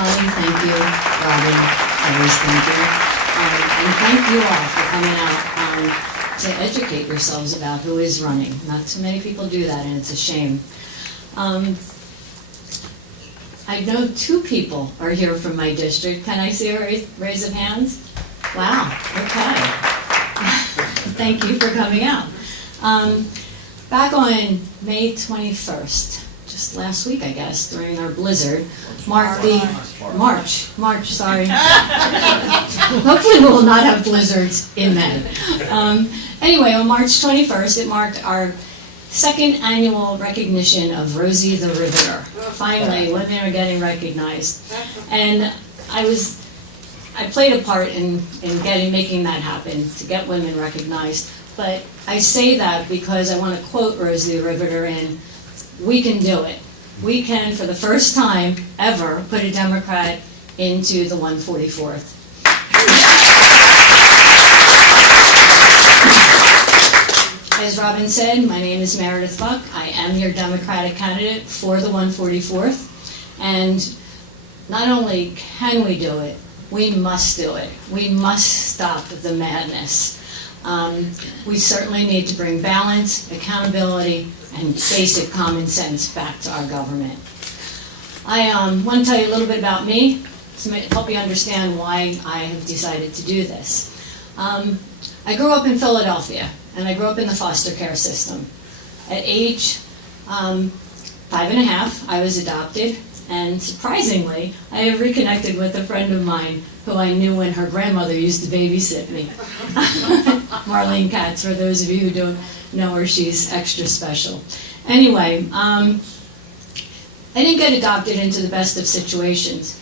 Charlie, thank you. Robin, always thank you. And thank you all for coming out to educate yourselves about who is running. Not too many people do that, and it's a shame. I know 2 people are here from my district. Can I see a raise of hands? Wow, okay. Thank you for coming out. Back on May 21st, just last week, I guess, during our blizzard, marked the March, sorry. Hopefully we will not have blizzards in May. Anyway, on March 21st, it marked our 2nd annual recognition of Rosie the Riveter. Finally, women are getting recognized. And I played a part in making that happen, to get women recognized. But I say that because I want to quote Rosie the Riveter in, "We can do it. We can, for the first time ever, put a Democrat into the 144th. As Robin said, my name is Meredith Buck. I am your Democratic candidate for the 144th. And not only can we do it, we must do it. We must stop the madness. We certainly need to bring balance, accountability, and basic common sense back to our government. I want to tell you a little bit about me to help you understand why I have decided to do this. I grew up in Philadelphia, and I grew up in the foster care system. At age 5.5, I was adopted, and surprisingly, I have reconnected with a friend of mine who I knew when her grandmother used to babysit me. Marlene Katz, for those of you who don't know her, she's extra special. Anyway, I didn't get adopted into the best of situations.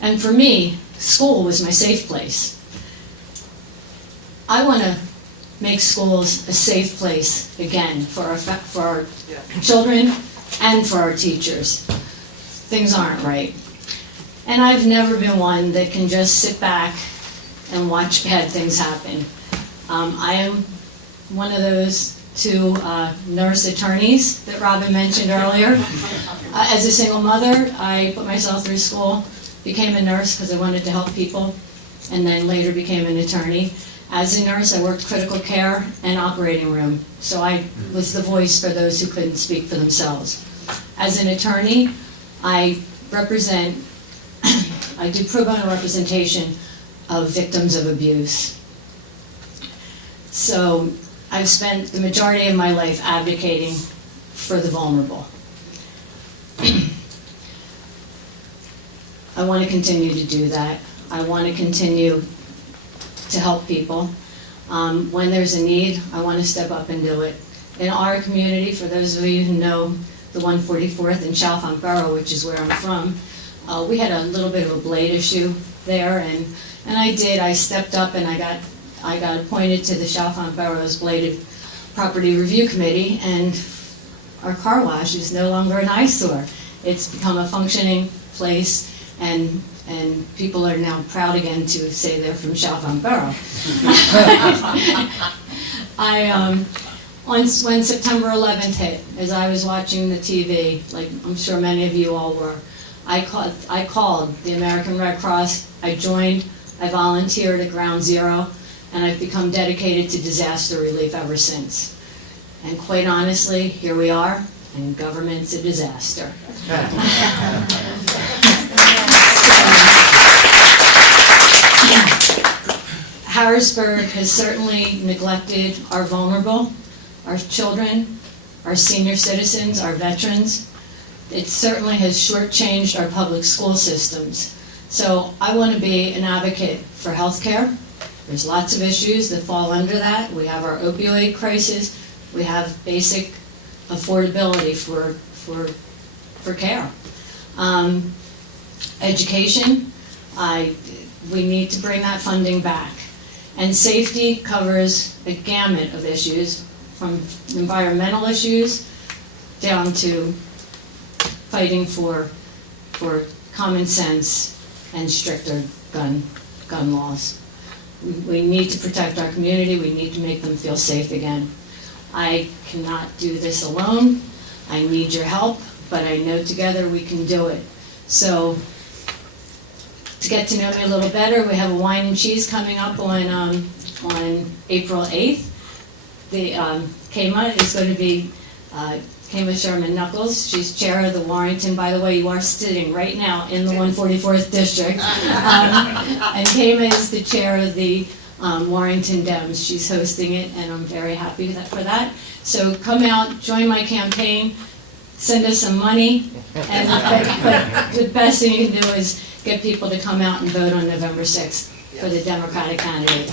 And for me, school was my safe place. I want to make schools a safe place again for our children and for our teachers. Things aren't right. And I've never been one that can just sit back and watch bad things happen. I am one of those 2 nurse attorneys that Robin mentioned earlier. As a single mother, I put myself through school, became a nurse because I wanted to help people, and then later became an attorney. As a nurse, I worked critical care and operating room, so I was the voice for those who couldn't speak for themselves. As an attorney, I do pro bono representation of victims of abuse. So I've spent the majority of my life advocating for the vulnerable. I want to continue to do that. I want to continue to help people. When there's a need, I want to step up and do it. In our community, for those of you who know the 144th in Chalfont Borough, which is where I'm from, we had a little bit of a blade issue there, and I stepped up and I got appointed to the Chalfont Borough's Bladed Property Review Committee, and our car wash is no longer an eyesore. It's become a functioning place, and people are now proud again to say they're from Chalfont Borough. When September 11th hit, as I was watching the TV, like I'm sure many of you all were, I called the American Red Cross. I joined, I volunteered at Ground Zero, and I've become dedicated to disaster relief ever since. And quite honestly, here we are, and government's a disaster. Harrisburg has certainly neglected our vulnerable, our children, our senior citizens, our veterans. It certainly has shortchanged our public school systems. So I want to be an advocate for health care. There's lots of issues that fall under that. We have our opioid crisis. We have basic affordability for care. Education, we need to bring that funding back. And safety covers a gamut of issues, from environmental issues down to fighting for common sense and stricter gun laws. We need to protect our community. We need to make them feel safe again. I cannot do this alone. I need your help, but I know together we can do it. So to get to know me a little better, we have a wine and cheese coming up on April 8th. The Kama is going to be Kama Sherman Knuckles. She's chair of the Warrington. By the way, you are sitting right now in the 144th district. And Kama is the chair of the Warrington Dems. She's hosting it, and I'm very happy for that. So come out, join my campaign, send us some money, and but the best thing you can do is get people to come out and vote on November 6th for the Democratic candidate.